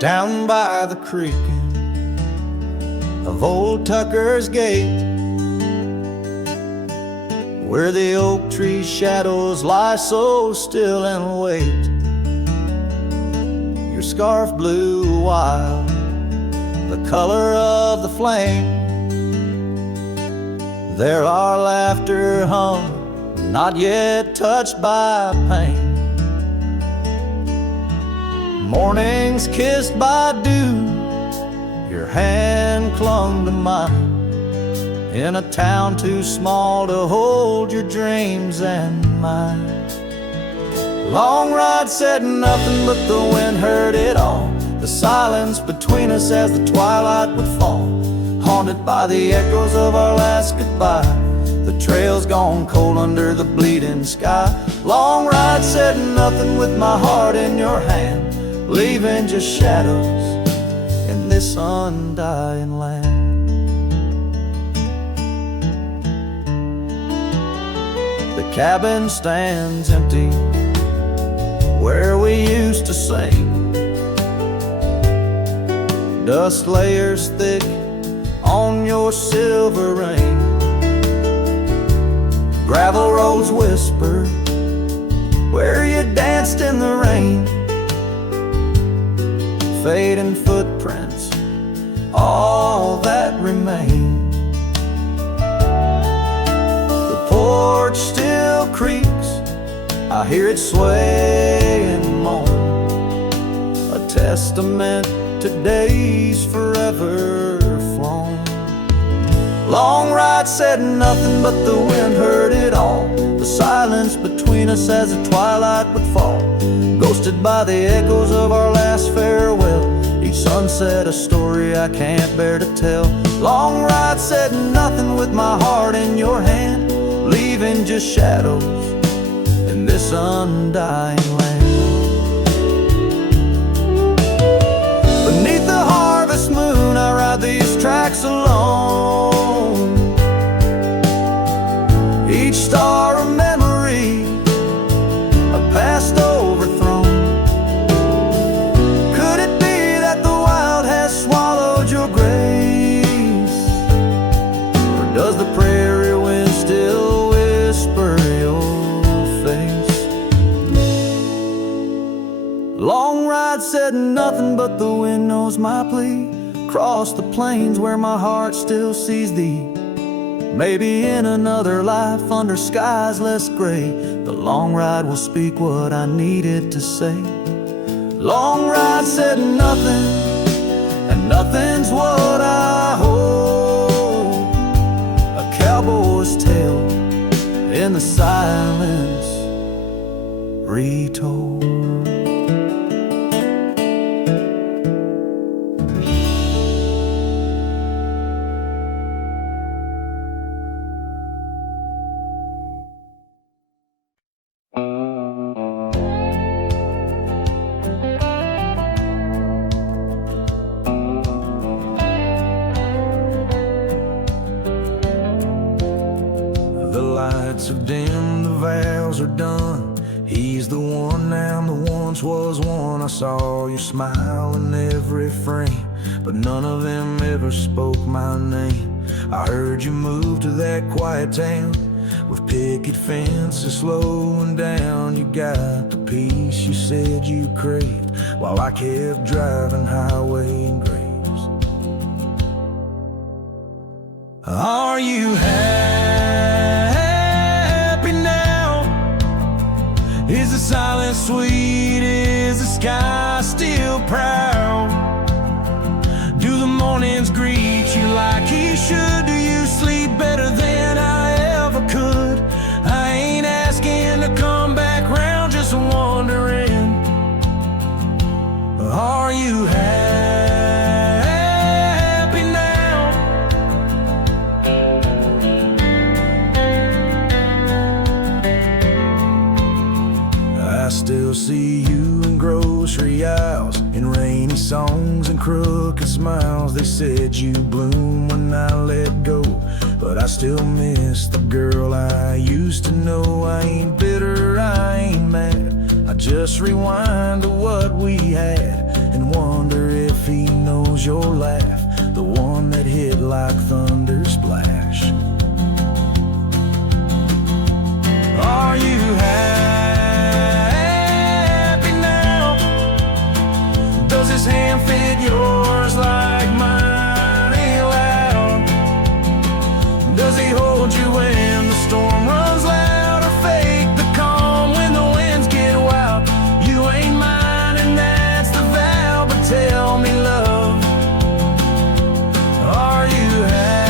Down by the creek of Old Tucker's Gate, where the oak tree shadows lie so still and wait, your scarf blew wild, the color of the flame. There our laughter hung, not yet touched by pain. Mornings kissed by dew, your hand clung to mine, in a town too small to hold your dreams and mine. Long ride said nothing, but the wind heard it all, the silence between us as the twilight would fall, haunted by the echoes of our last goodbye, the trail's gone cold under the bleeding sky. Long ride said nothing with my heart in your hand, leaving just shadows in this undying land. The cabin stands empty where we used to sing, dust layers thick on your silver ring, gravel roads whisper where you danced in the rain, fading footprints, all that remain. The porch still creaks, I hear it sway and moan, a testament to days forever flown. Long ride said nothing, but the wind heard it all, the silence between us as the twilight would fall, ghosted by the echoes of our last farewell. Each sunset a story I can't bear to tell. Long ride said nothing with my heart in your hand, leaving just shadows in this undying land. Beneath the harvest moon I ride these tracks alone, each star a memory, a past overthrown. Could it be that the wild has swallowed your grace, or does the prairie wind still whisper your face? Long ride said nothing, but the wind knows my plea, across the plains where my heart still sees thee. Maybe in another life under skies less gray, the long ride will speak what I needed to say. Long ride said nothing, and nothing's what I hold, a cowboy's tale in the silence retold. Are dim, the vows are done. He's the one now, the once was one. I saw your smile in every frame, but none of them ever spoke my name. I heard you move to that quiet town with picket fences slowing down. You got the peace you said you craved, while I kept driving highway graves. Are you happy now? Is the silence sweet? Is the sky still proud? Do the mornings greet you like he should? Do you sleep better than I ever could? I ain't asking to come back round, just wondering, are you happy now? I still see you in grocery aisles, in rainy songs and crooked smiles. They said you bloom when I let go, but I still miss the girl I used to know. I ain't bitter, I just rewind to what we had and wonder if he knows your laugh, the one that hit like thunder splash. Are you happy now? Does his hand fit yours like mine ain't loud? Does he hold you when the storm runs loud, or fake the calm when the winds get wild? You ain't mine and that's the vow, but tell me, love, are you happy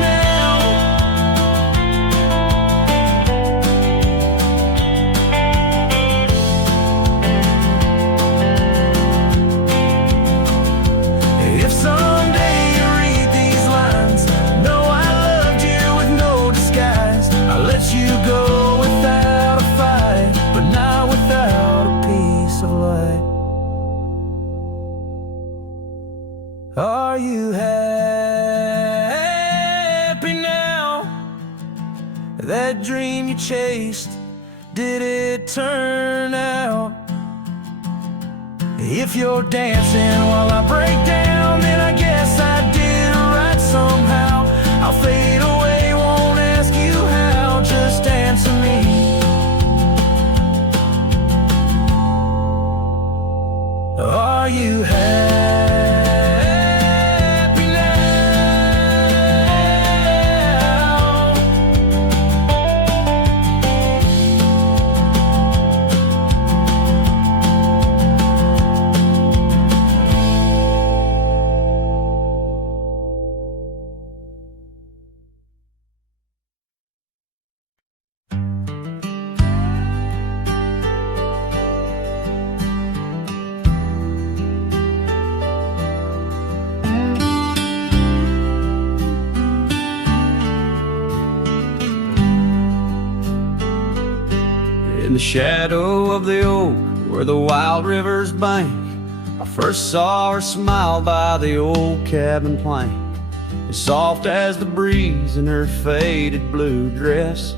now? If someday you read these lines, know I loved you with no disguise. I let you go without a fight, but not without a piece of light. Are you happy now? That dream you chased, did it turn out? If you're dancing while I break down, then I guess I did it right somehow. I'll fade away, won't ask you how, just answer me. Are you happy now? In the shadow of the oak where the wild rivers bank, I first saw her smile by the old cabin plank. As soft as the breeze in her faded blue dress,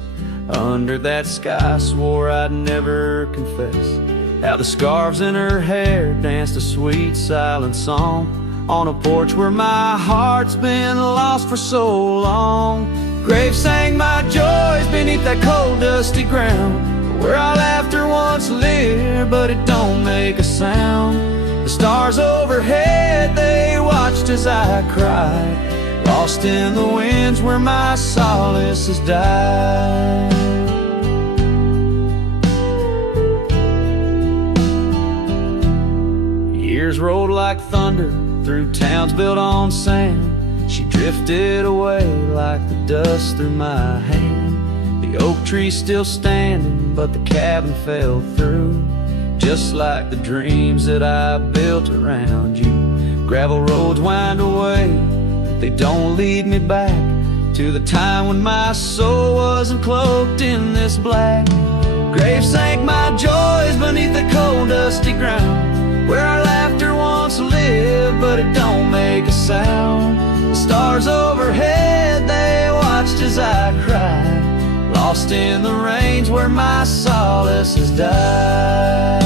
under that sky swore I'd never confess. How the scarves in her hair danced a sweet silent song on a porch where my heart's been lost for so long. Graves sang my joys beneath that cold dusty ground, where our laughter once lived, but it don't make a sound. The stars overhead, they watched as I cried, lost in the winds where my solace has died. Years rolled like thunder through towns built on sand. She drifted away like the dust through my hand. The oak tree's still standing, but the cabin fell through, just like the dreams that I built around you. Gravel roads wind away, but they don't lead me back to the time when my soul wasn't cloaked in this black. Graves sank my joys beneath the cold dusty ground, where our laughter once lived, but it don't make a sound. The stars overhead, they watched as I cried, lost in the range where my solace has died.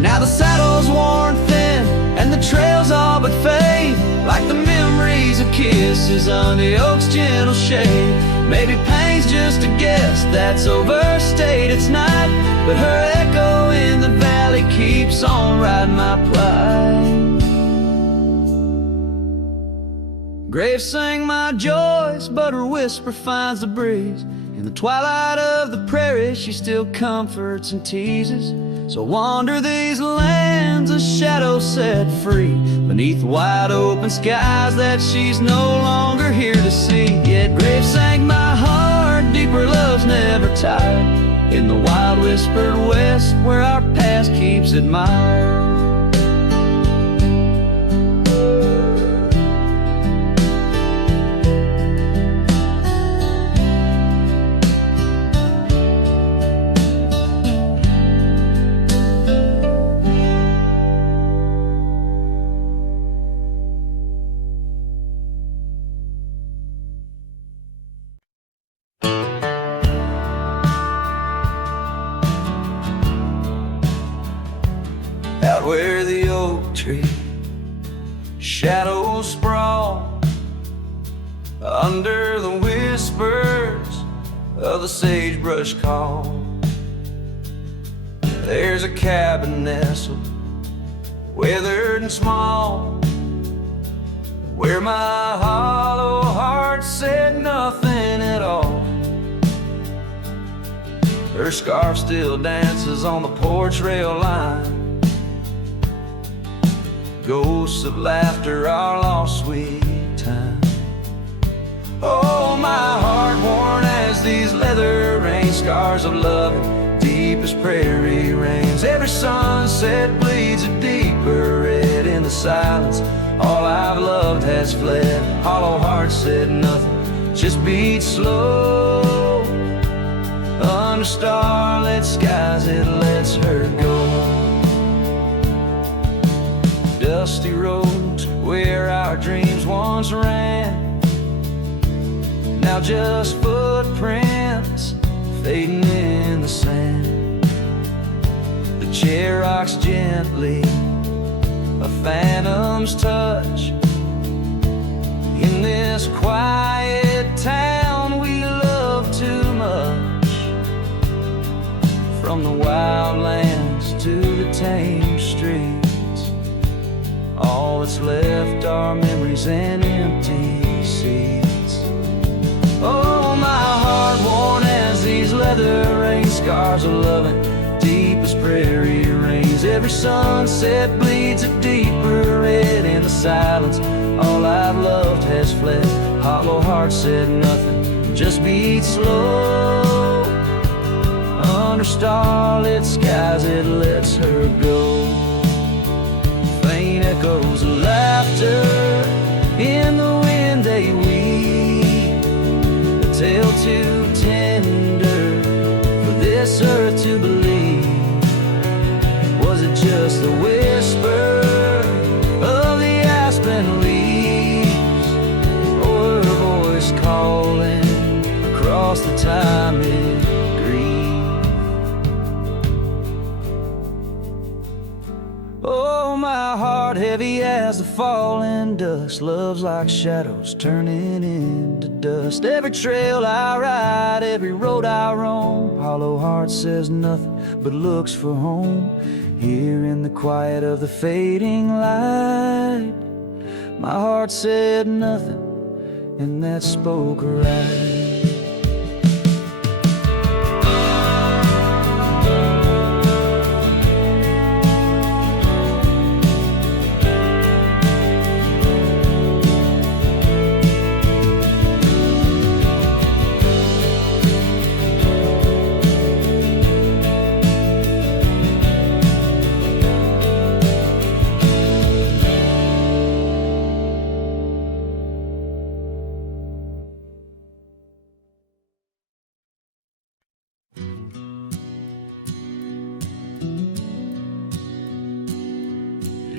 Now the saddle's worn thin and the trails all but fade, like the memories of kisses under the oak's gentle shade. Maybe pain's just a guess that's overstayed, it's not, but her echo in the valley keeps on riding my pride. Graves sang my joys, but her whisper finds the breeze. In the twilight of the prairie, she still comforts and teases. So wander these lands, a shadow set free, beneath wide open skies that she's no longer here to see. Yet Graves sang my heart, deeper love's never tired, in the wild whispered west where our past keeps admired. tree. Shadows sprawl under the whispers of the sagebrush call. There's a cabin nestled, weathered and small, where my hollow heart said nothing at all. Her scarf still dances on the porch rail line, ghosts of laughter, our lost sweet time. Oh, my heart worn as these leather rain scars of loving, deep as prairie rains. Every sunset bleeds a deeper red in the silence. All I've loved has fled. Hollow heart said nothing, just beat slow. Under starlit skies it lets her go. Dusty roads where our dreams once ran, now just footprints fading in the sand. The chair rocks gently, a phantom's touch. In this quiet town we love too much. From the wildlands to the tame streets, all that's left are memories and empty seats. Oh, my heart worn as these leather rain scars of loving, deep as prairie rains. Every sunset bleeds a deeper red in the silence. All I've loved has fled. Hollow heart said nothing, just beat slow. Under starlit skies it lets her go. Faint echoes of laughter in the wind they weave, a tale too tender for this earth to believe. Was it just the whisper of the aspen leaves, or her voice calling across the time it grieved? Oh, my heart heavy as the falling dust, love's like shadows turning into dust. Every trail I ride, every road I roam, hollow heart says nothing but looks for home. Here in the quiet of the fading light, my heart said nothing, and that spoke right.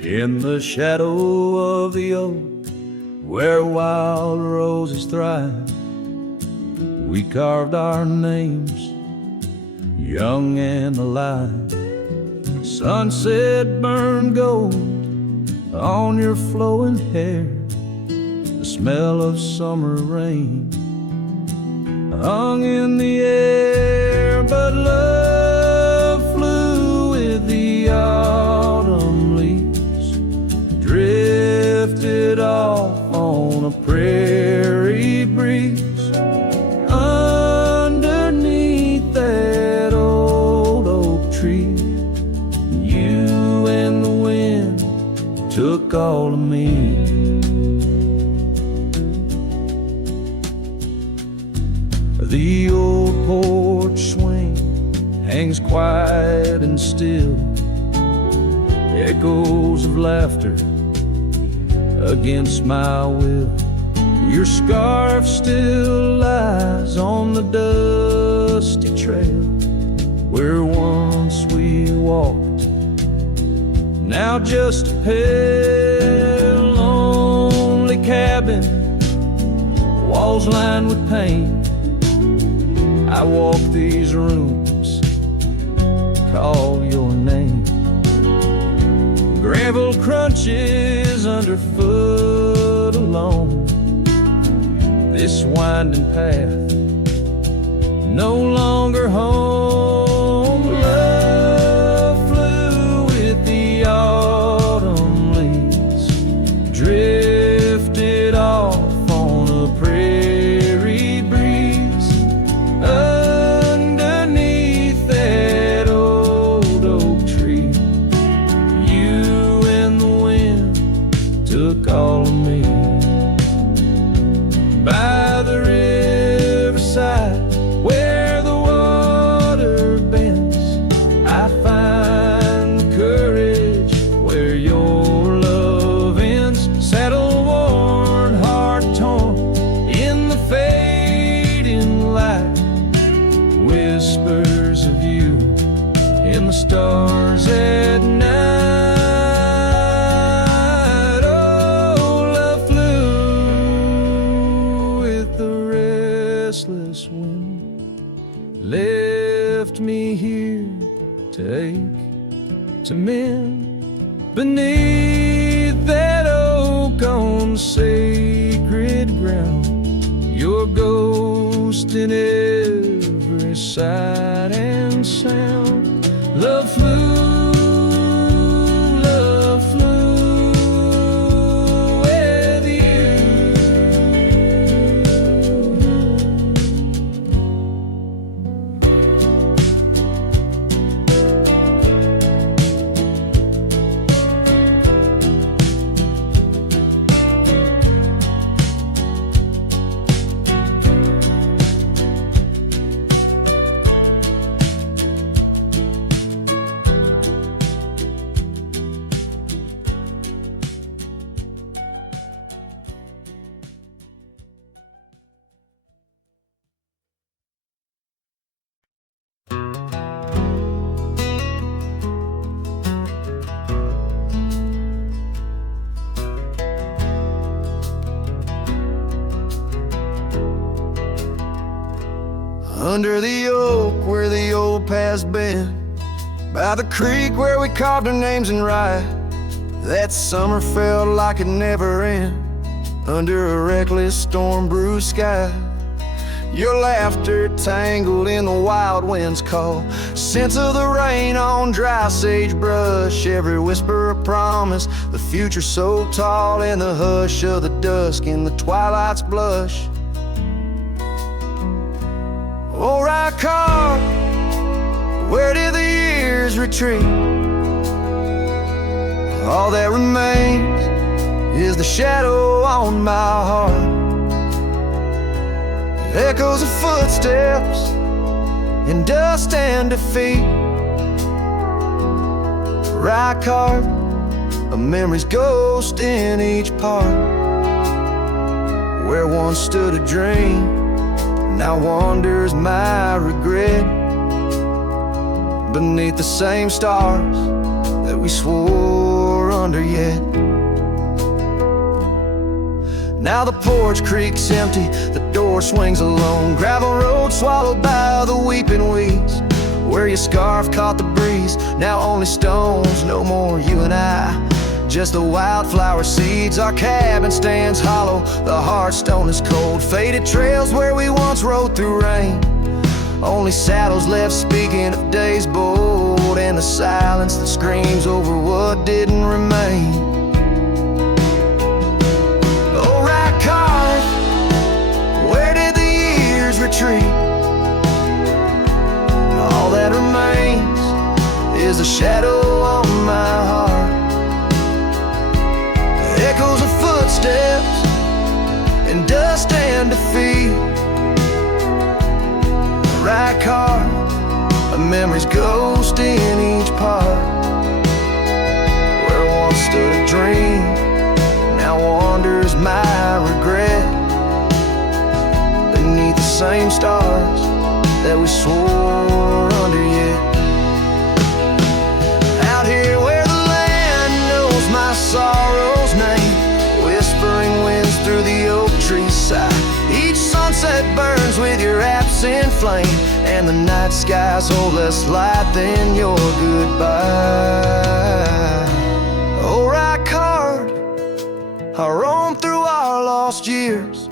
In the shadow of the oak, where wild roses thrive, we carved our names, young and alive. Sunset burned gold on your flowing hair, the smell of summer rain hung in the air. But love flew with the autumn leaves, drifted off on a prairie breeze. Underneath that old oak tree, you and the wind took all of me. The old porch swing hangs quiet and still, echoes of laughter against my will. Your scarf still lies on the dusty trail where once we walked, now just a pale, lonely cabin, walls lined with paint. I walk these rooms, call your name. Gravel crunches underfoot alone. This winding path, no longer home. Love flew with the autumn leaves, drifted off on a prairie breeze. Underneath that old oak tree, you and the wind took all of me. By the riverside where the water bends, I find the courage where your love ends. Saddle worn, heart torn in the fading light, whispers of you in the stars at night. Wind left me here to ache, to mend beneath that oak on sacred ground. Your ghost in every sight and sound. Love flew with you. Under the oak where the old path's been, by the creek where we carved our names in rye, that summer felt like it never end, under a reckless storm-bruised sky. Your laughter tangled in the wild wind's call, scents of the rain on dry sagebrush, every whisper a promise, the future so tall, in the hush of the dusk, in the twilight's blush. Oh, ride car, where did the years retreat? All that remains is the shadow on my heart, echoes of footsteps in dust and defeat. Ride car, a memory's ghost in each part, where once stood a dream, now wanders my regret, beneath the same stars that we swore under yet. Now the porch creaks empty, the door swings alone, gravel road swallowed by the weeping weeds, where your scarf caught the breeze, now only stones, no more you and I, just the wildflower seeds. Our cabin stands hollow, the hearthstone is cold, faded trails where we once rode through rain, only saddles left speaking of days bold, and the silence that screams over what didn't remain. Oh, right car, where did the years retreat? All that remains is a shadow on my heart, echoes of footsteps in dust and defeat. A right car, a memory's ghost in each part, where once stood a dream, now wanders my regret, beneath the same stars that we swore under yet. Out here where the land knows my sorrow's name, whispering winds through the oak tree's side, each sunset burns with your absent flame, and the night skies hold less light than your goodbye. Oh, right card, I roam through our lost years.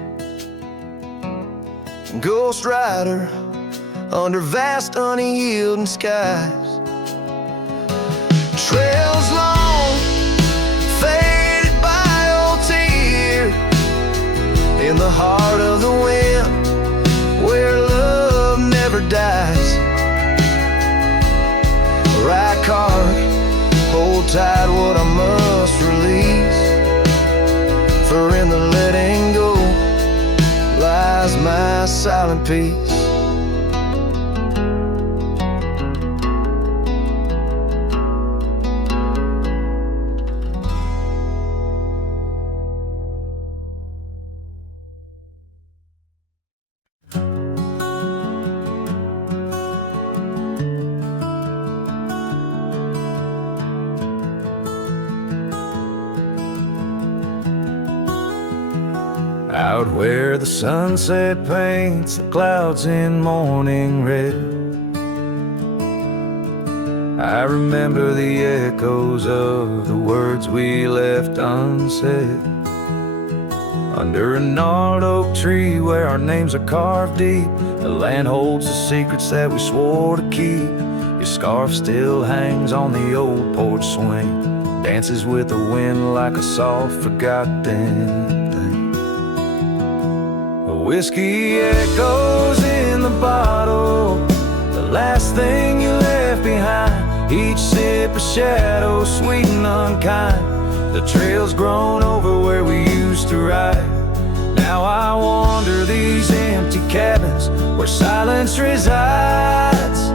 Ghost rider under vast unyielding skies. Trails long, faded by old tears, in the heart of the wind, where love never dies. Right card, hold tight what I must release, for in the letting go lies my silent peace. Out where the sunset paints the clouds in morning red, I remember the echoes of the words we left unsaid. Under a gnarled oak tree where our names are carved deep, the land holds the secrets that we swore to keep. Your scarf still hangs on the old porch swing, dances with the wind like a soft forgotten thing. Whiskey echoes in the bottle, the last thing you left behind. Each sip a shadow, sweet and unkind. The trail's grown over where we used to ride. Now I wander these empty cabins where silence resides.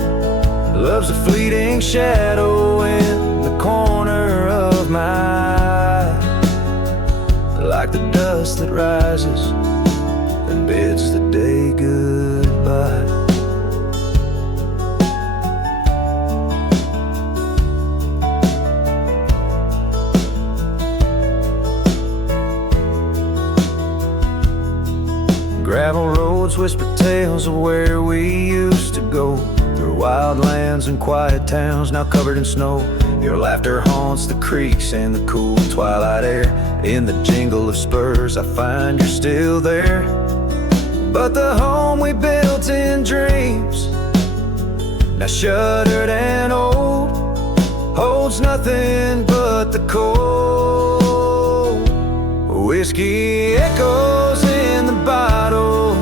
Love's a fleeting shadow in the corner of my eye, like the dust that rises and bids the day goodbye. Gravel roads whisper tales of where we used to go, through wild lands and quiet towns now covered in snow. Your laughter haunts the creeks in the cool twilight air. In the jingle of spurs I find you're still there. But the home we built in dreams, now shuttered and old, holds nothing but the cold. Whiskey echoes in the bottle,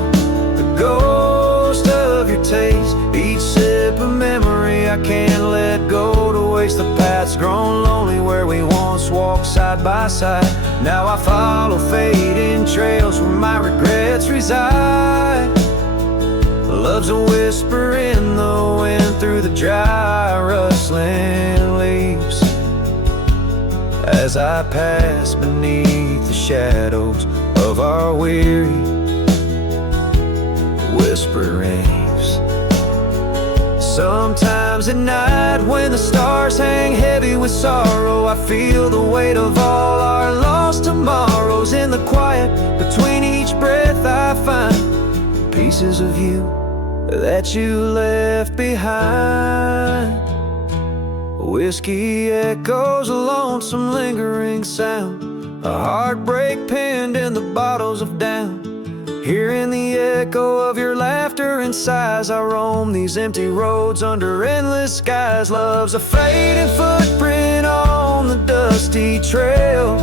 the ghost of your taste. Each sip a memory I can't let go, to waste the paths grown lonely where we once walked side by side. Now I follow fading trails where my regrets reside. Love's a whisper in the wind through the dry rustling leaves, as I pass beneath the shadows of our weary whisperings. Sometimes at night when the stars hang heavy with sorrow, I feel the weight of all our lost tomorrows. In the quiet between each breath I find pieces of you that you left behind. Whiskey echoes, a lonesome lingering sound, a heartbreak pinned in the bottles of down. Hearing the echo of your laughter and sighs, I roam these empty roads under endless skies. Love's a fading footprint on the dusty trail,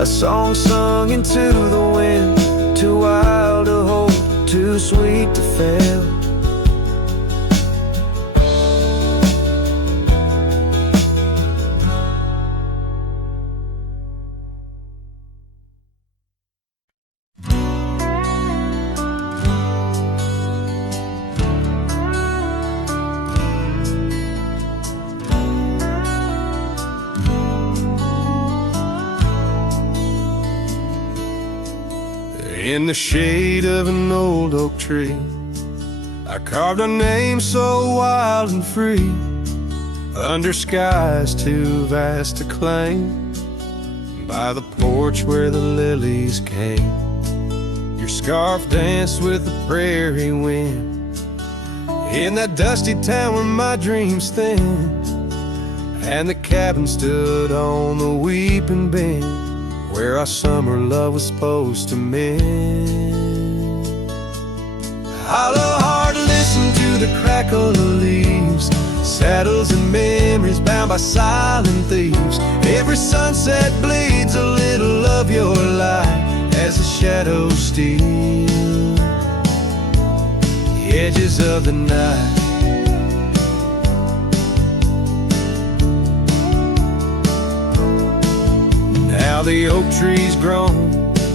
a song sung into the wind, too wild to hold, too sweet to fail. In the shade of an old oak tree, I carved a name so wild and free, under skies too vast to claim, by the porch where the lilies came. Your scarf danced with the prairie wind, in that dusty town where my dreams thinned, and the cabin stood on the weeping bend where our summer love was supposed to mend. Hollow heart, listen to the crackle of leaves, saddles and memories bound by silent thieves. Every sunset bleeds a little of your light as the shadows steal the edges of the night. Now the oak tree's grown,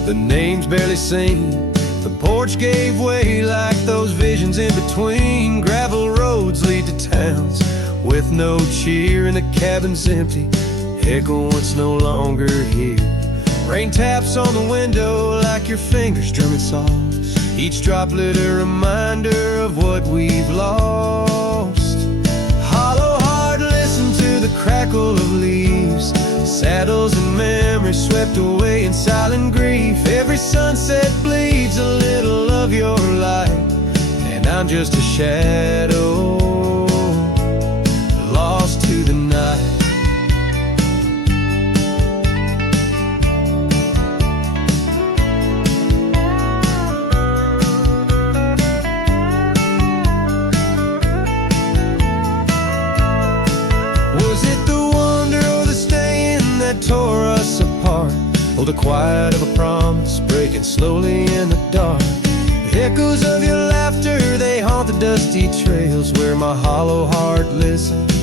the name's barely seen. The porch gave way like those visions in between. Gravel roads lead to towns with no cheer, and the cabin's empty, echo once no longer here. Rain taps on the window like your fingers drumming songs, each droplet a reminder of what we've lost. Hollow heart, listen to the crackle of leaves, saddles and memories swept away in silent grief. Every sunset bleeds a little of your light, and I'm just a shadow lost to the night. Was it the wonder or the staying that tore us apart? Oh, the quiet of a promise breaking slowly in the dark. The echoes of your laughter, they haunt the dusty trails where my hollow heart listens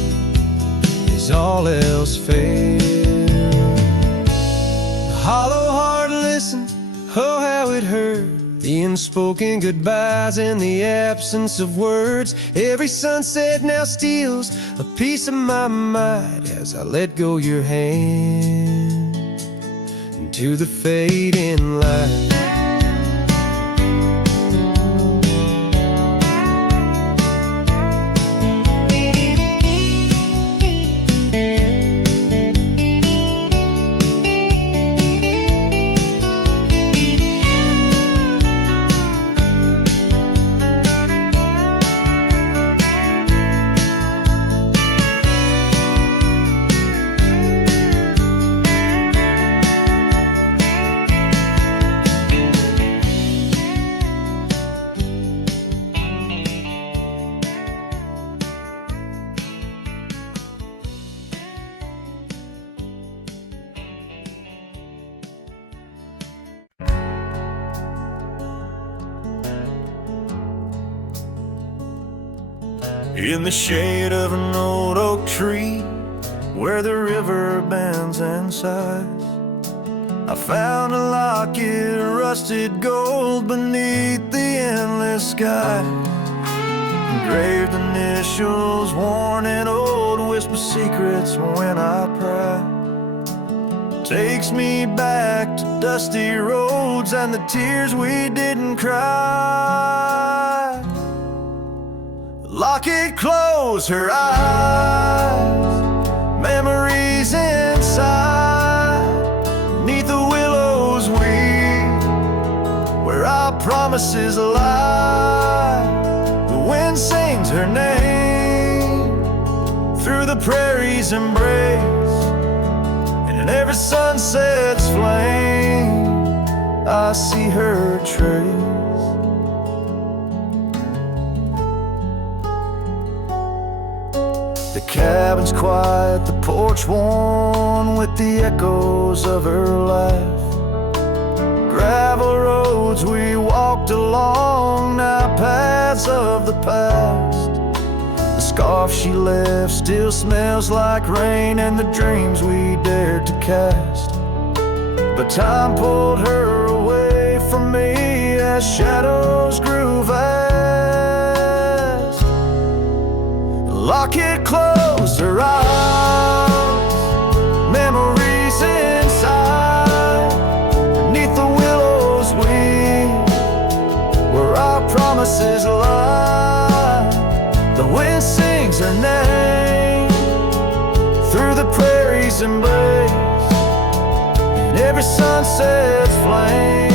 as all else fails. The hollow heart listens, oh how it hurt, the unspoken goodbyes and the absence of words. Every sunset now steals a piece of my mind as I let go your hand into the fading light. In the shade of an old oak tree, where the river bends and sighs, I found a locket of rusted gold beneath the endless sky. Engraved initials, worn and old, whisper secrets when I pry. Takes me back to dusty roads and the tears we didn't cry. Locket closed her eyes, memories inside, neath the willows weep, where our promises lie. The wind sings her name through the prairie's embrace, and in every sunset's flame I see her trace. The cabin's quiet, the porch worn with the echoes of her life. Gravel roads we walked along, now paths of the past. The scarf she left still smells like rain and the dreams we dared to cast. But time pulled her away from me as shadows grew vast. Locket closed her eyes, memories inside, beneath the willows weep, where our promises lie. The wind sings her name through the prairie's embrace, in every sunset's flame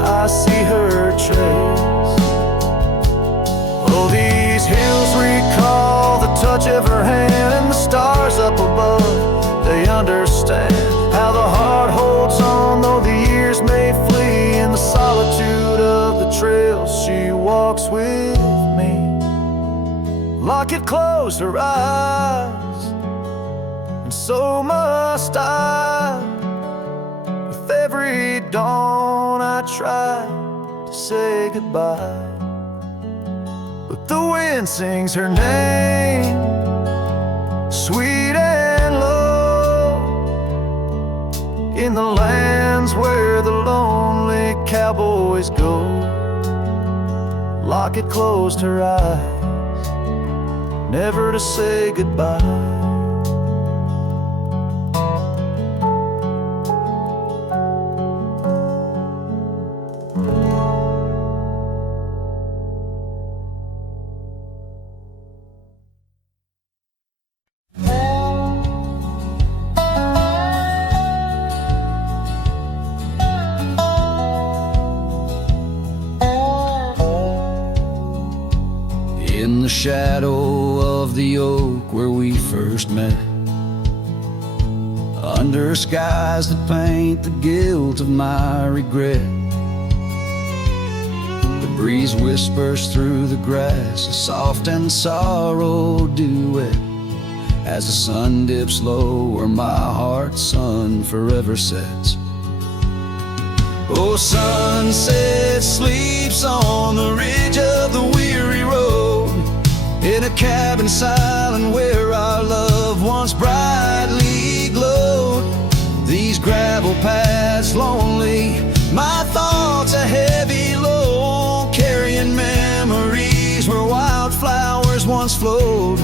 I see her trace. Oh, these hills recall the touch of her hand, and the stars trails she walks with me. Locket closed her eyes, and so must I. With every dawn I try to say goodbye, but the wind sings her name, sweet and low, in the lands where the lonely cowboys go. Locket closed her eyes, never to say goodbye. In the shadow of the oak where we first met, under skies that paint the guilt of my regret, the breeze whispers through the grass, a soft and sorrow duet, as the sun dips low where my heart's sun forever sets. Oh, sunset sleeps on the ridge of the weary road, in a cabin silent where our love once brightly glowed. These gravel paths lonely, my thoughts a heavy load, carrying memories where wildflowers once flowed.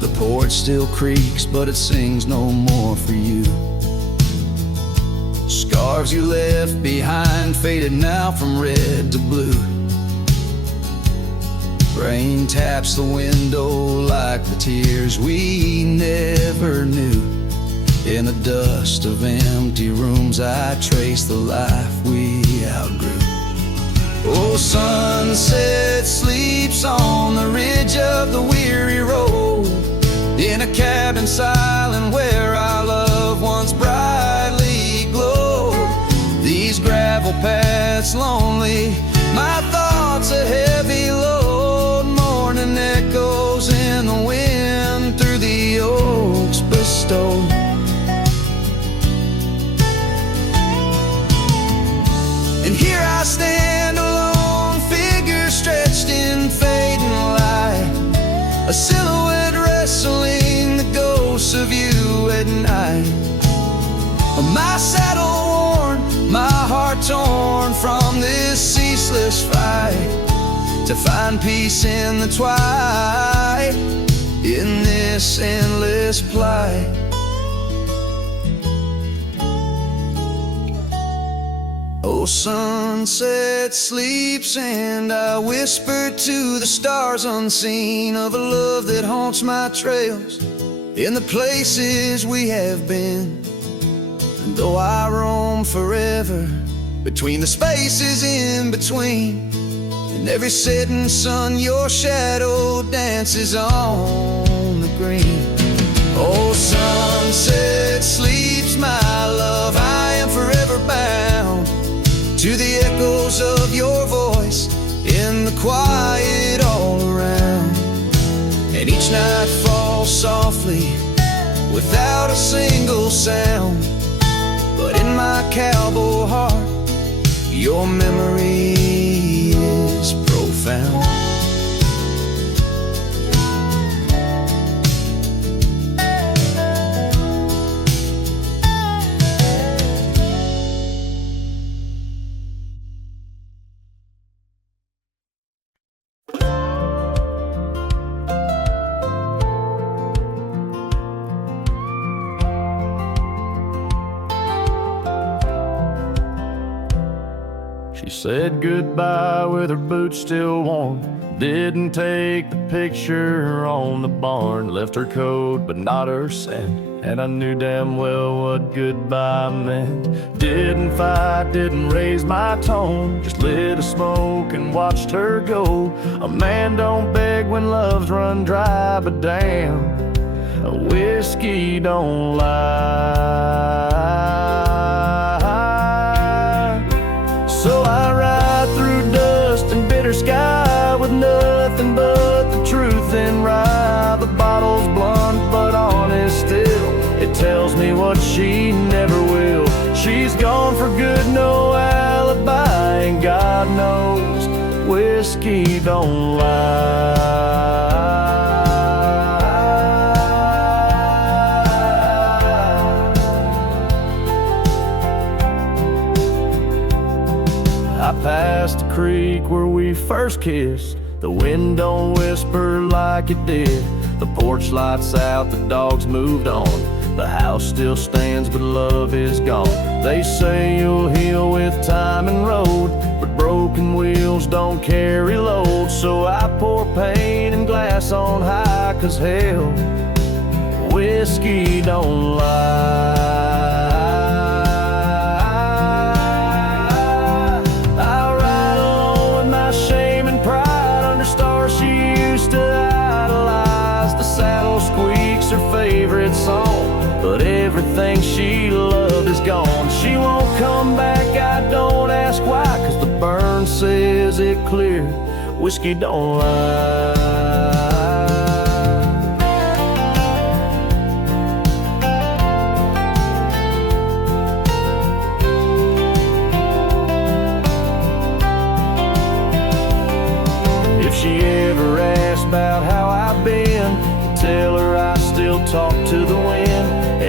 The porch still creaks, but it sings no more for you. Scarves you left behind faded now from red to blue. Rain taps the window like the tears we never knew. In the dust of empty rooms I trace the life we outgrew. Oh, sunset sleeps on the ridge of the weary road, in a cabin silent where our love once brightly glowed. These gravel paths lonely, my thoughts a heavy load, mourning echoes in the wind through the oaks bestowed. And here I stand, a lone figure stretched in fading light, a silhouette wrestling the ghosts of you at night. My saddle worn, my heart torn from this ceaseless fight, to find peace in the twilight, in this endless plight. Oh, sunset sleeps and I whisper to the stars unseen of a love that haunts my trails in the places we have been. And though I roam forever between the spaces in between, in every setting sun your shadow dances on the green. Oh, sunset sleeps, my love, I am forever bound to the echoes of your voice in the quiet all around. And each night falls softly without a single sound, but in my cowboy heart your memory is profound. She said goodbye with her boots still warm, didn't take the picture on the barn, left her coat but not her scent, and I knew damn well what goodbye meant. Didn't fight, didn't raise my tone, just lit a smoke and watched her go. A man don't beg when love's run dry, but damn, a whiskey don't lie. what she never will. She's gone for good, no alibi, and God knows whiskey don't lie. I passed the creek where we first kissed. The wind don't whisper like it did. The porch lights out, the dogs moved on. The house still stands, but love is gone. They say you'll heal with time and road, but broken wheels don't carry load. So I pour pain and glass on high, 'cause hell, whiskey don't lie. Favorite song, but everything she loved is gone. She won't come back, I don't ask why, 'cause the burn says it clear, whiskey don't lie. If she ever asks about how I've been, tell her I still talk to the wind.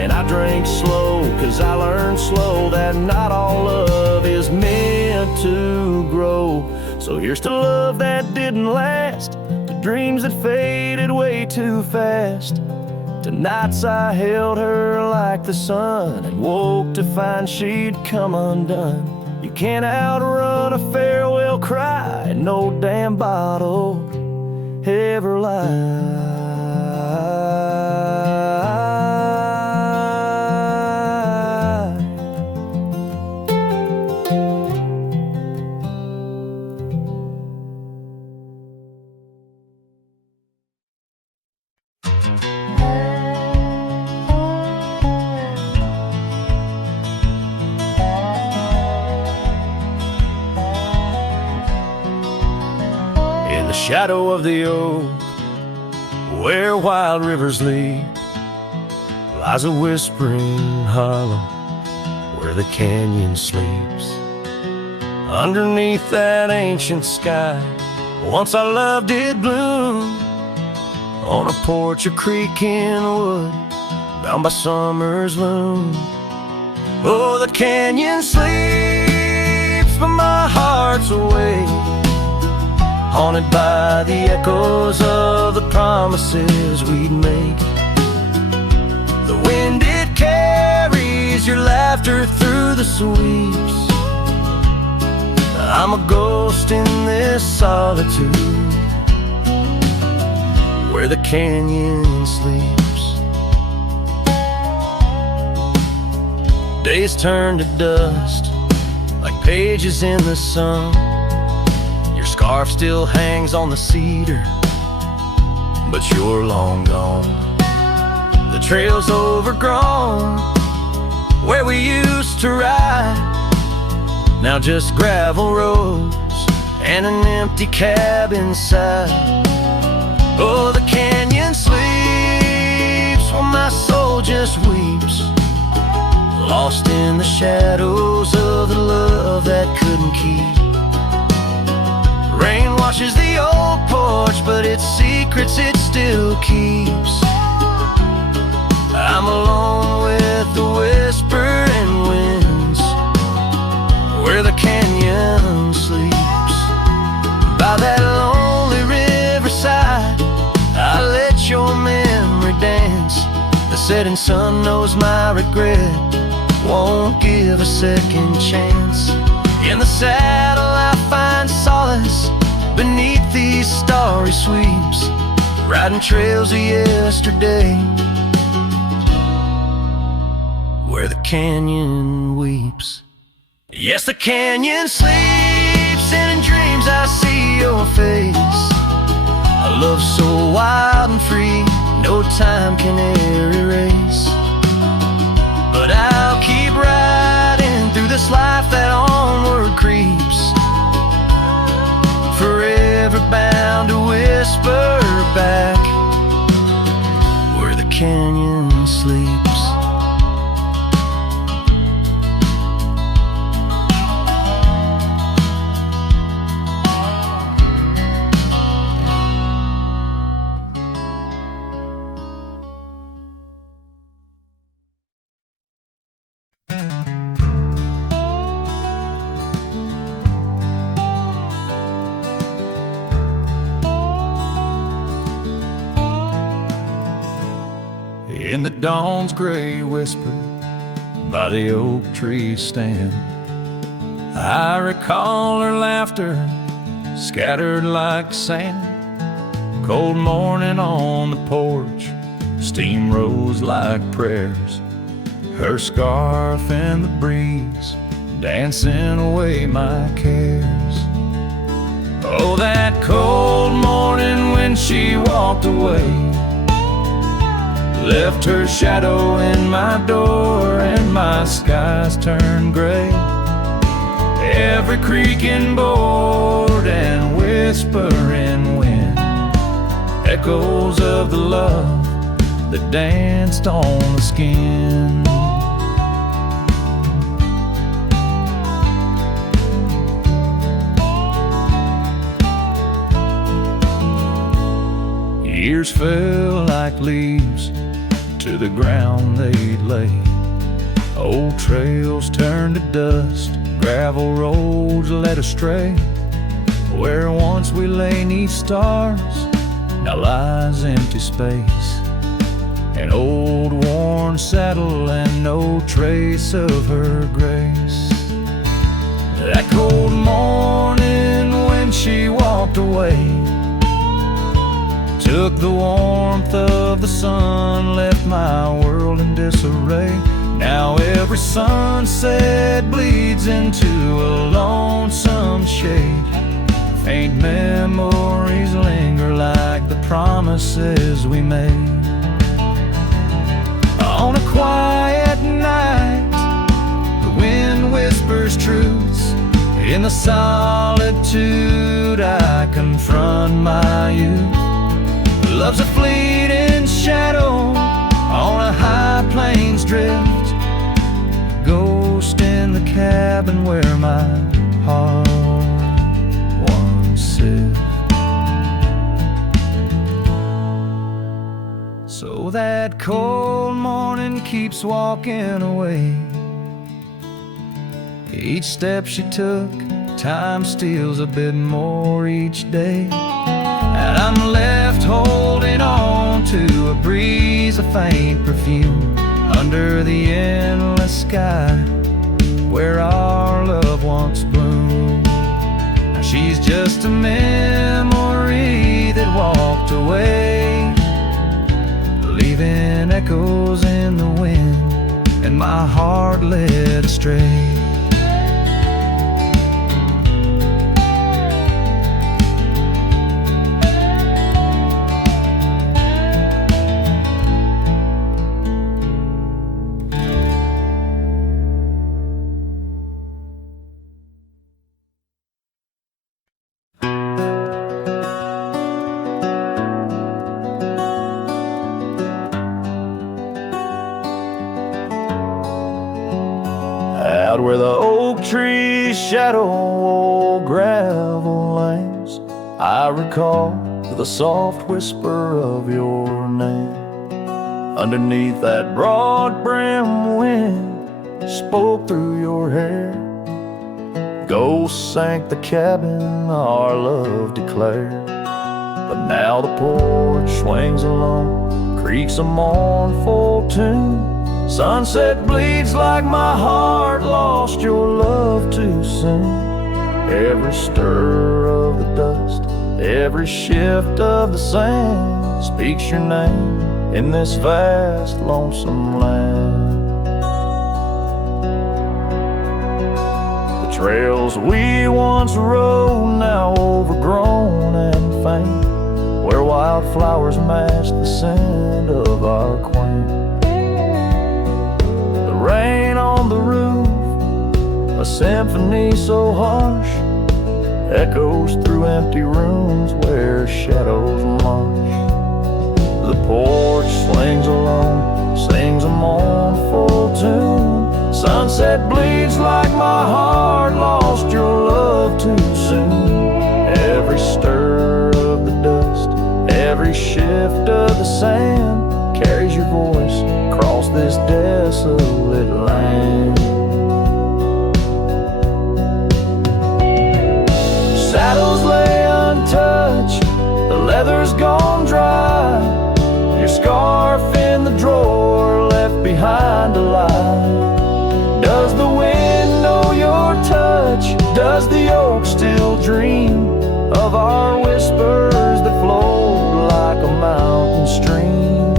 And I drink slow, 'cause I learned slow that not all love is meant to grow. So here's to love that didn't last, to dreams that faded way too fast, to nights I held her like the sun and woke to find she'd come undone. You can't outrun a farewell cry, and no damn bottle ever lies. Shadow of the oak, where wild rivers lead, lies a whispering hollow where the canyon sleeps. Underneath that ancient sky, once our love did bloom, on a porch, a creek in wood, bound by summer's loom. Oh, the canyon sleeps, but my heart's awake, haunted by the echoes of the promises we'd make. The wind, it carries your laughter through the sweeps. I'm a ghost in this solitude, where the canyon sleeps. Days turn to dust, like pages in the sun. Scarf still hangs on the cedar, but you're long gone. The trail's overgrown, where we used to ride, now just gravel roads and an empty cab inside. Oh, the canyon sleeps while my soul just weeps, lost in the shadows of the love that couldn't keep. Rain washes the old porch, but its secrets it still keeps. I'm alone with the whispering winds, where the canyon sleeps. By that lonely riverside, I let your memory dance. The setting sun knows my regret won't give a second chance. In the saddle I find solace beneath these starry sweeps, riding trails of yesterday, where the canyon weeps. Yes, the canyon sleeps, and in dreams I see your face. A love so wild and free, no time can e'er erase. But I'll keep riding through this life that onward creeps, forever bound to whisper back, where the canyon sleeps. in the dawn's gray whisper by the oak tree stand. I recall her laughter scattered like sand. Cold morning on the porch, steam rose like prayers. Her scarf in the breeze, dancing away my cares. Oh, that cold morning when she walked away, left her shadow in my door and my skies turned gray. Every creaking board and whispering wind, echoes of the love that danced on the skin. Years fell like leaves to the ground they'd lay. Old trails turned to dust, gravel roads led astray. Where once we lay 'neath stars, now lies empty space. An old worn saddle and no trace of her grace. That cold morning when she walked away, took the warmth of the sun, left my world in disarray. Now every sunset bleeds into a lonesome shade. Faint memories linger like the promises we made. On a quiet night, the wind whispers truths. In the solitude I confront my youth. Love's a fleeting shadow on a high plains drift, ghost in the cabin where my heart once sit. So that cold morning keeps walking away. Each step she took, time steals a bit more each day. And I'm left holding on to a breeze, a faint perfume, under the endless sky where our love once bloomed. Now she's just a memory that walked away, leaving echoes in the wind and my heart led astray. Out where the oak trees shadow old gravel lanes, I recall the soft whisper of your name. Underneath that broad brim wind spoke through your hair. Ghosts sank the cabin our love declared. But now the porch swings alone, creaks a mournful tune. Sunset bleeds like my heart lost your love too soon. Every stir of the dust, every shift of the sand speaks your name in this vast lonesome land. The trails we once rode, now overgrown and faint, where wildflowers match the scent of our quaint. Rain on the roof, a symphony so harsh, echoes through empty rooms where shadows march. The porch swings alone, sings a mournful tune. Sunset bleeds like my heart lost your love too soon. Every stir of the dust, every shift of the sand carries your voice across this desolate land. Saddles lay untouched, the leather's gone dry, your scarf in the drawer behind a lie? Does the wind know your touch? Does the oak still dream of our whispers that flow like a mountain stream?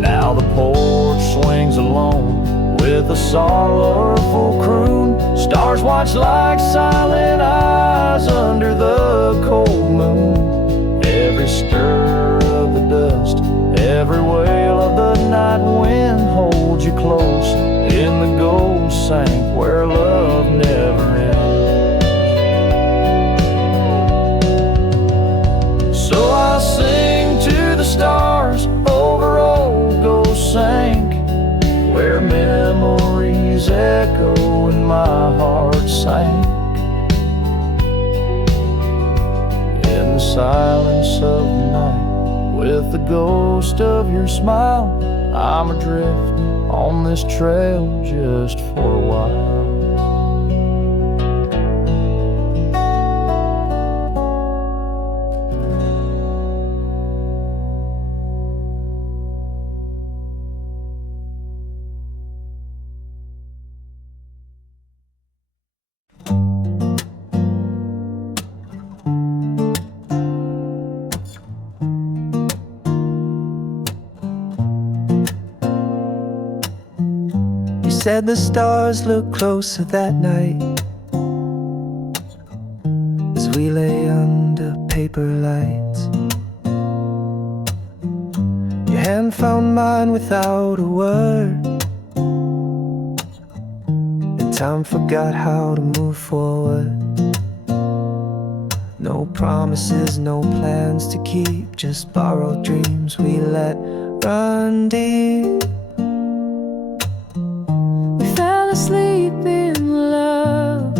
Now the porch swings alone with a sorrowful croon. Stars watch like silent eyes under the cold moon. Every stir of the dust, every wail of the night wind holds you close in the gold sank where love never ends. So I sing to the stars over old ghost sank, where memories echo and my heart sank. In the silence of the night, with the ghost of your smile, I'm adrift on this trail just for a while. Said the stars looked closer that night as we lay under paper lights. Your hand found mine without a word, and time forgot how to move forward. No promises, no plans to keep, just borrowed dreams we let run deep. Sleep in love,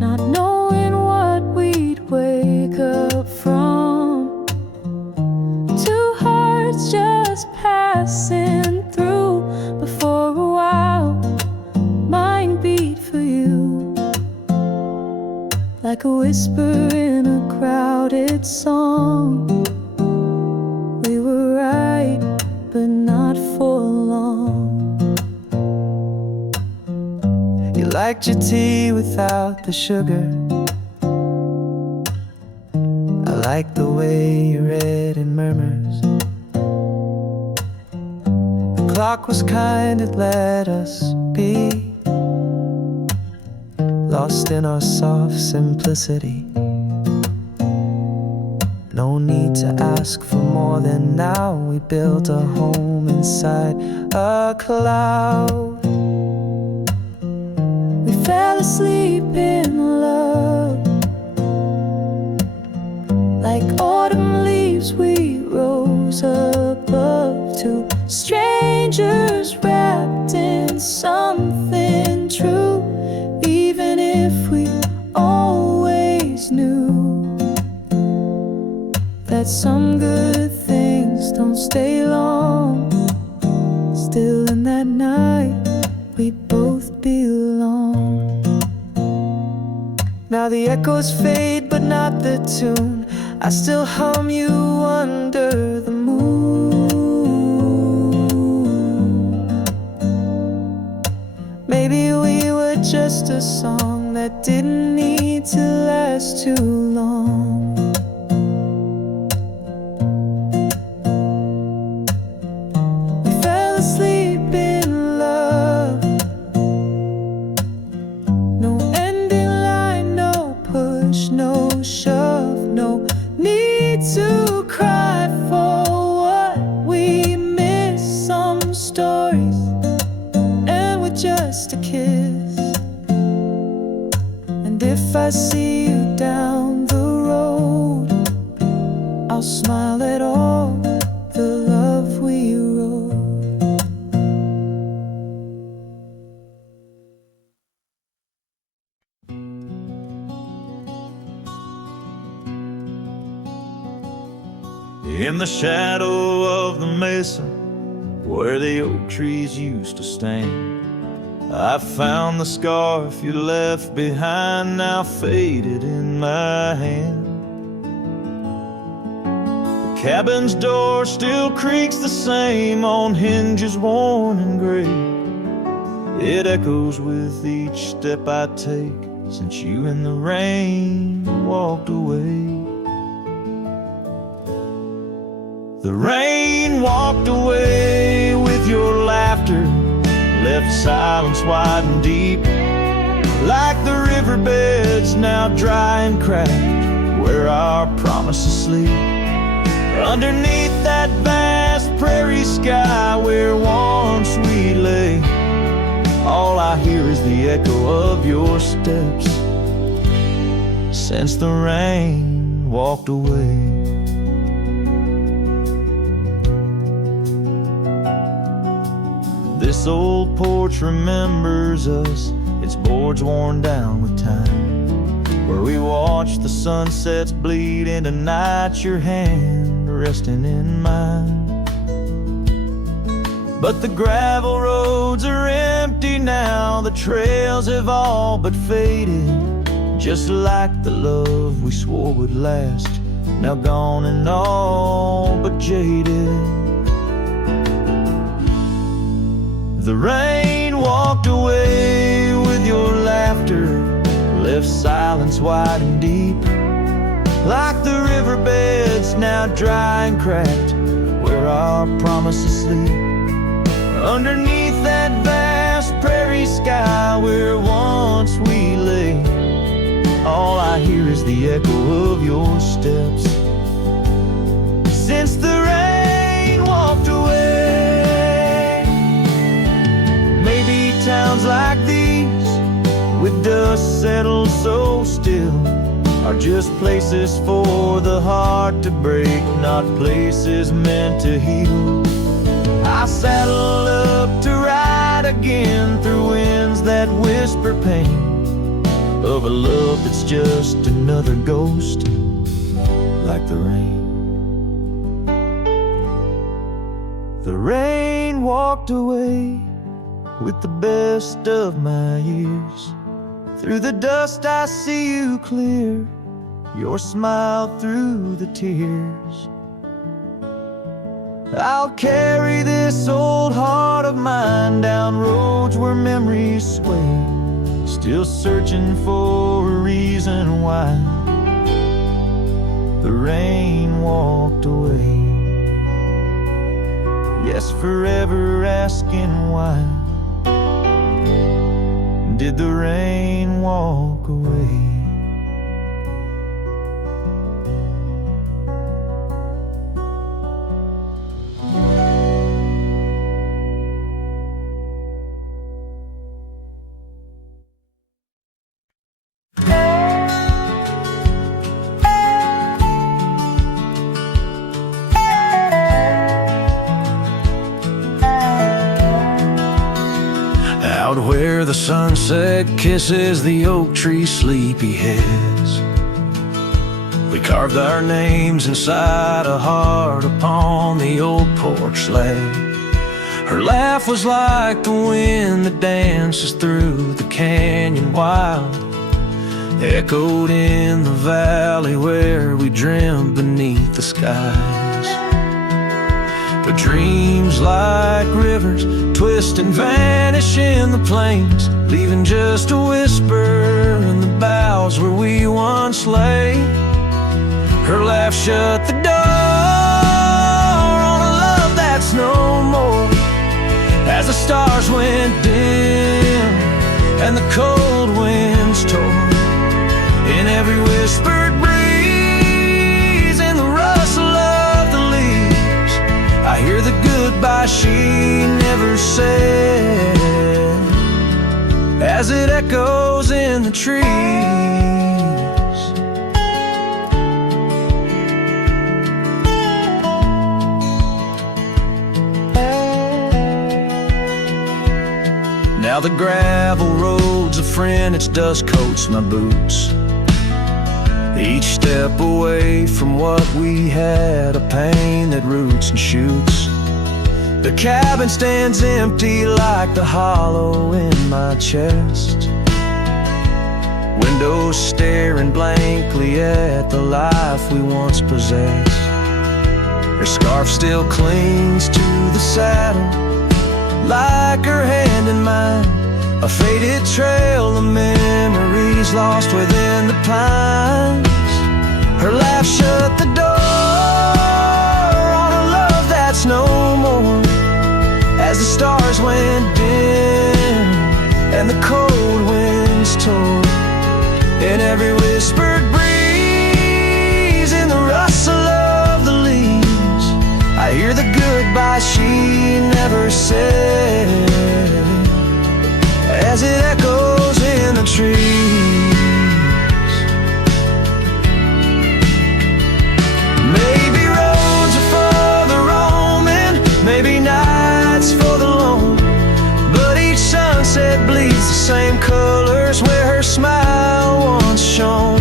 not knowing what we'd wake up from. Two hearts just passing through, but for a while mine beat for you, like a whisper in a crowded song. We were right, but not for long. You liked your tea without the sugar. I liked the way you read in murmurs. The clock was kind, it let us be lost in our soft simplicity. No need to ask for more than now. We built a home inside a cloud. Fell asleep in love, like autumn leaves we rose above. Two strangers wrapped in something true, even if we always knew that some good things don't stay long. Still in that night we both belong. Now the echoes fade, but not the tune. I still hum you under the moon. Maybe we were just a song that didn't need to last too long. We fell asleep in love. No ending line, no push, no shove, no need to cry for what we miss. Some stories end with just a kiss. And if I see you down the road, I'll smile at all the love we wrote. In the shadow of the mesa, where the oak trees used to stand, I found the scarf you left behind, now faded in my hand. The cabin's door still creaks the same on hinges worn and gray. It echoes with each step I take since you in the rain walked away. The rain walked away with your laughter, left silence wide and deep, like the riverbeds now dry and cracked, where our promises sleep. Underneath that vast prairie sky where once we lay, all I hear is the echo of your steps since the rain walked away. This old porch remembers us, its boards worn down with time, where we watch the sunsets bleed into night, your hand resting in mine. But the gravel roads are empty now, the trails have all but faded, just like the love we swore would last, now gone and all but jaded. The rain walked away with your laughter, left silence wide and deep, like the riverbeds now dry and cracked, where our promises sleep. Underneath that vast prairie sky where once we lay, all I hear is the echo of your steps since the rain walked away. Maybe towns like these, with dust settled so still, are just places for the heart to break, not places meant to heal. I saddle up to ride again through winds that whisper pain of a love that's just another ghost, like the rain. The rain walked away with the best of my years. Through the dust I see you clear, your smile through the tears. I'll carry this old heart of mine down roads where memories sway, still searching for a reason why the rain walked away. Yes, forever asking why did the rain walk away? Out where the sunset kisses the oak tree sleepy heads, we carved our names inside a heart upon the old porch slab. Her laugh was like the wind that dances through the canyon wild, echoed in the valley where we dreamed beneath the skies. But dreams like rivers twist and vanish in the plains, leaving just a whisper in the boughs where we once lay. Her laugh shut the door on a love that's no more, as the stars went dim and the cold winds tore. In every whispered breeze, in the rustle of the leaves, I hear the goodbye she never said, as it echoes in the trees. Now the gravel road's a friend, its dust coats my boots. Each step away from what we had, a pain that roots and shoots. The cabin stands empty like the hollow in my chest, windows staring blankly at the life we once possessed. Her scarf still clings to the saddle, like her hand in mine. A faded trail of memories lost within the pines. Her laugh shut the door on a love that's no more, as the stars went dim and the cold winds tore. In every whispered breeze, in the rustle of the leaves, I hear the goodbye she never said, as it echoes in the trees. Maybe roads are for the roaming, maybe nights for the lone, but each sunset bleeds the same colors where her smile once shone.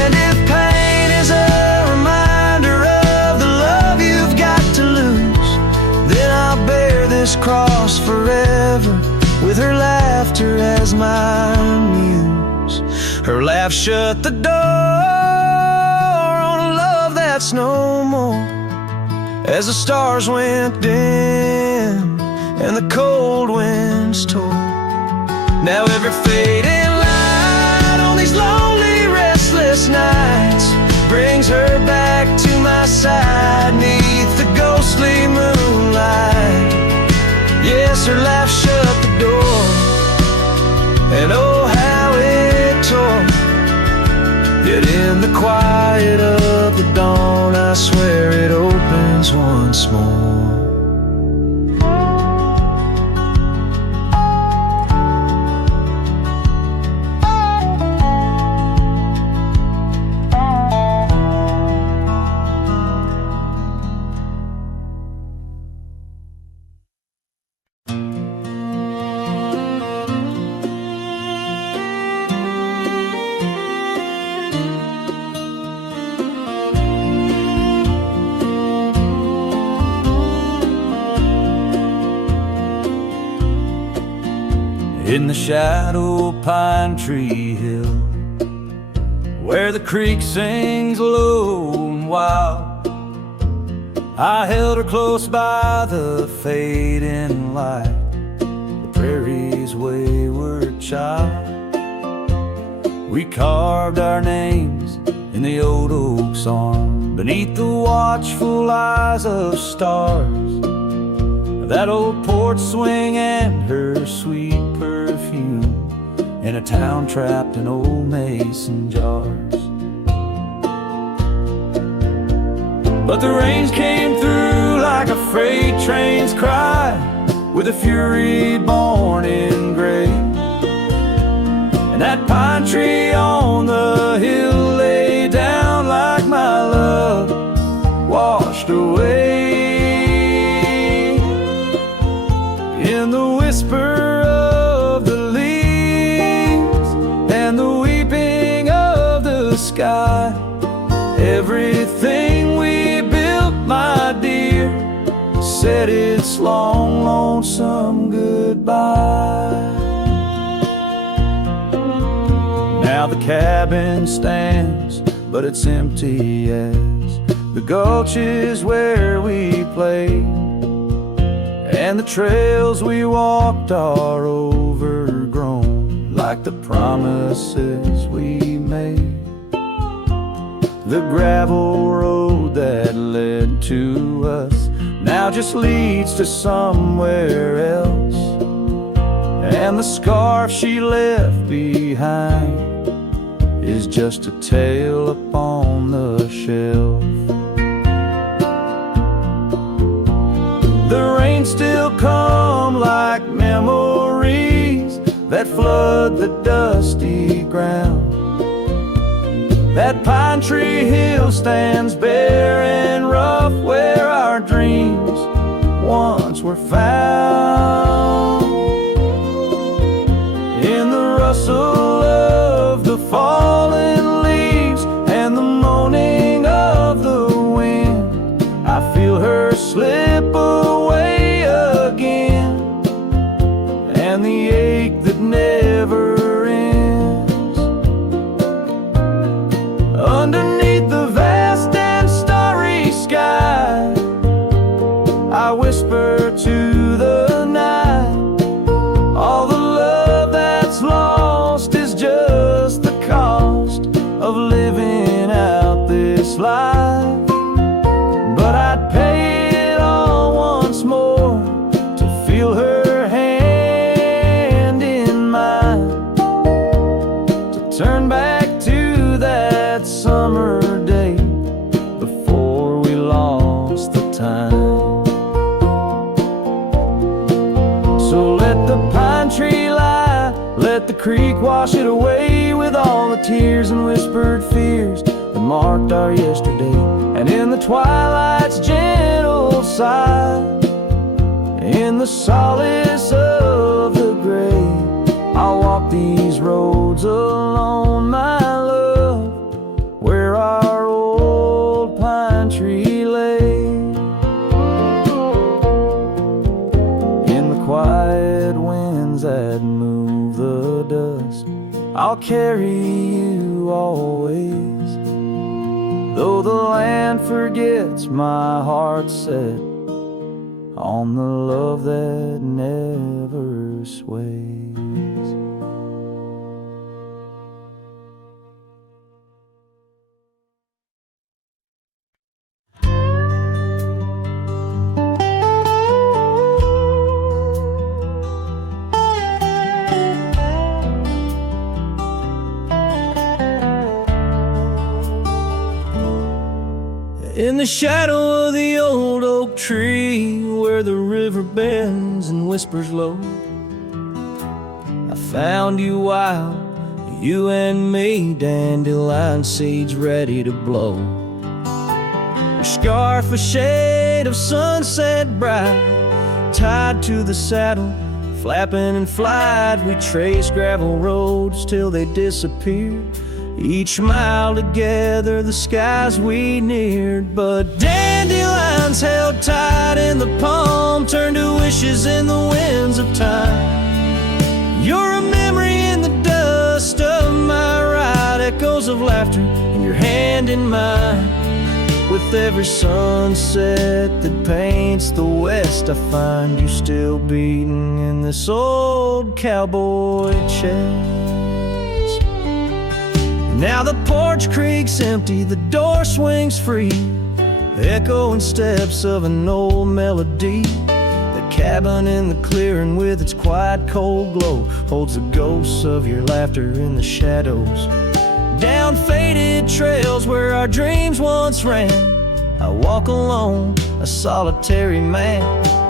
And if pain is a reminder of the love you've got to lose, then I'll bear this cross forever, with her laughter as my muse. Her laugh shut the door on a love that's no more, as the stars went dim and the cold winds tore. Now every fading light on these lonely, restless nights brings her back to my side, 'neath the ghostly moonlight. Yes, her laugh shut the door, and oh how it tore. Yet in the quiet of the dawn, I swear it opens once more. In the shadow of Pine Tree Hill, where the creek sings low and wild, I held her close by the fading light, the prairie's wayward child. We carved our names in the old oak's arm, beneath the watchful eyes of stars, that old porch swing and her sweet perfume, in a town trapped in old mason jars. But the rains came through like a freight train's cry, with a fury born in gray, and that pine tree on the hill lay down like my love washed away. In the whisper of the leaves and the weeping of the sky, everything we built, my dear, said its long, lonesome goodbye. Now the cabin stands, but it's empty as the gulch is where we played, and the trails we walked are overgrown, like the promises we made. The gravel road that led to us now just leads to somewhere else, and the scarf she left behind is just a tale upon the shelf. The rain still come like memories that flood the dusty ground. That pine tree hill stands bare and rough, where our dreams once were found. In the rustle of the fallen leaves and the moaning of the wind, I feel her slip away again, and the ache that never ends. Underneath the vast and starry sky, the creek wash it away with all the tears and whispered fears that marked our yesterday. And in the twilight's gentle sigh, in the solace of the gray, I'll walk these roads alone, my love, where our old pine tree lay. In the quiet winds that move the dust, I'll carry you always. Though the land forgets, my heart's set on the love that never sways. In the shadow of the old oak tree, where the river bends and whispers low, I found you wild, you and me, dandelion seeds ready to blow. Your scarf a shade of sunset bright, tied to the saddle, flapping in flight. We traced gravel roads till they disappeared. Each mile together the skies we neared, but dandelions held tight in the palm turned to wishes in the winds of time. You're a memory in the dust of my ride, echoes of laughter in your hand in mine. With every sunset that paints the west, I find you still beating in this old cowboy chest. Now the porch creak's empty, the door swings free, the echoing steps of an old melody. The cabin in the clearing with its quiet cold glow holds the ghosts of your laughter in the shadows. Down faded trails where our dreams once ran, I walk alone, a solitary man,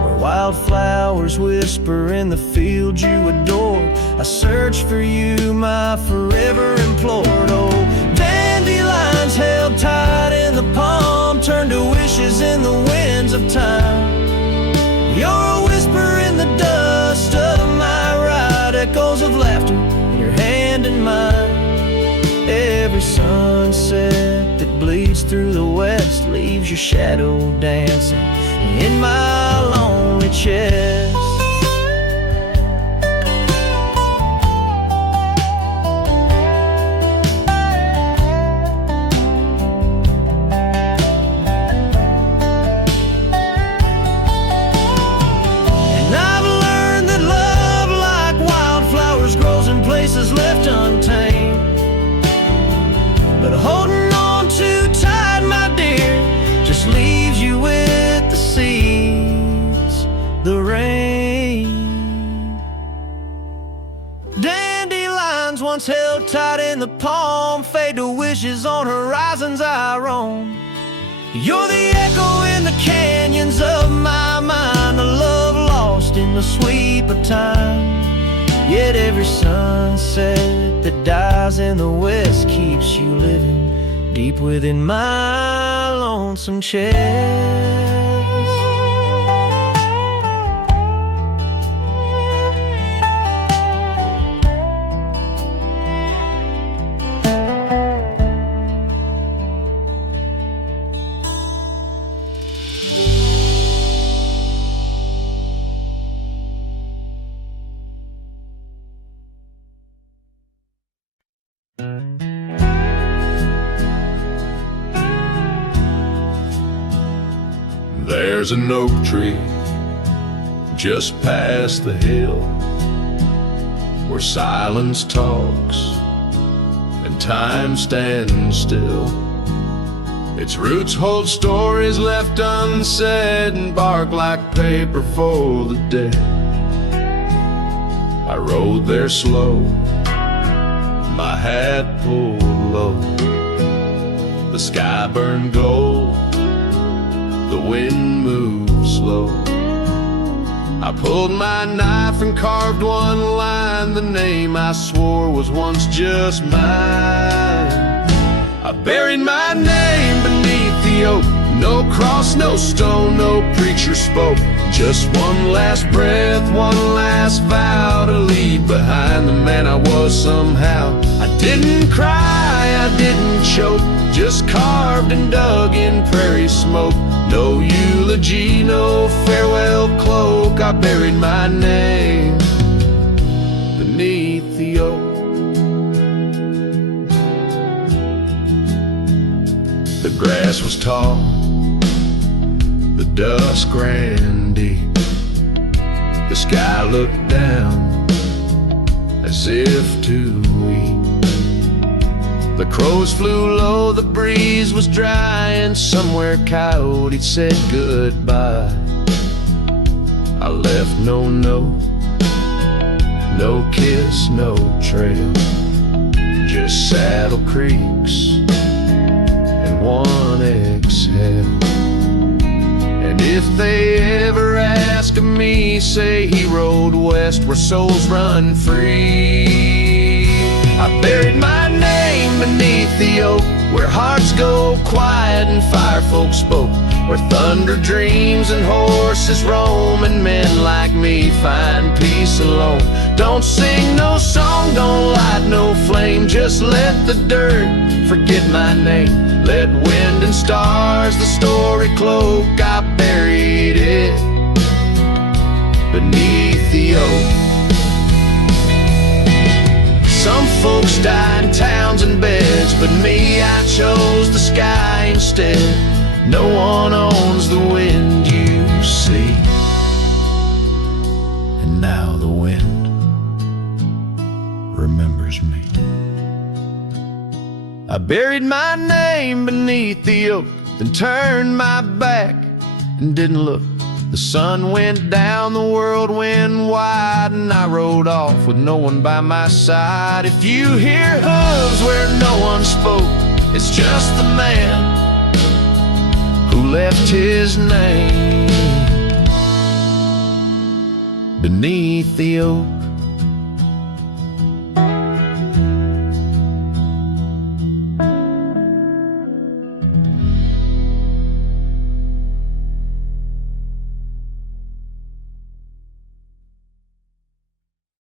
where wildflowers whisper in the fields you adored. I search for you, my forever implored. Oh, dandelions held tight in the palm turned to wishes in the winds of time. You're a whisper in the dust of my ride, echoes of laughter in your hand in mine. Every sunset that bleeds through the west leaves your shadow dancing in my lonely chest. And I've learned that love, like wildflowers, grows in places left untamed. But holding on too tight, my dear, just leaves you with the seas, the rain. Dandelions once held tight in the palm fade to wishes on horizons I roam. You're the echo in the canyons of my mind, a love lost in the sweep of time. Yet every sunset that dies in the west keeps you living deep within my lonesome chest. There's an oak tree just past the hill where silence talks and time stands still. Its roots hold stories left unsaid and bark like paper for the dead. I rode there slow, my hat pulled low. The sky burned gold, the wind moved slow. I pulled my knife and carved one line, the name I swore was once just mine. I buried my name beneath the oak. No cross, no stone, no preacher spoke. Just one last breath, one last vow to leave behind the man I was somehow. I didn't cry, I didn't choke, just carved and dug in prairie smoke. No eulogy, no farewell cloak. I buried my name beneath the oak. The grass was tall, the dusk ran deep. The sky looked down as if to weep. The crows flew low, the breeze was dry, and somewhere coyote said goodbye. I left no note, no kiss, no trail, just saddle creaks and one exhale. And if they ever ask of me, say he rode west where souls run free. I buried my name beneath the oak, where hearts go quiet and fire folk spoke, where thunder dreams and horses roam, and men like me find peace alone. Don't sing no song, don't light no flame, just let the dirt forget my name. Let wind and stars the story cloak. I buried it beneath the oak. Some folks die in towns and beds, but me, I chose the sky instead. No one owns the wind you see, and now the wind remembers me. I buried my name beneath the oak, then turned my back and didn't look. The sun went down, the world went wide, and I rode off with no one by my side. If you hear hooves where no one spoke, it's just the man who left his name beneath the oak.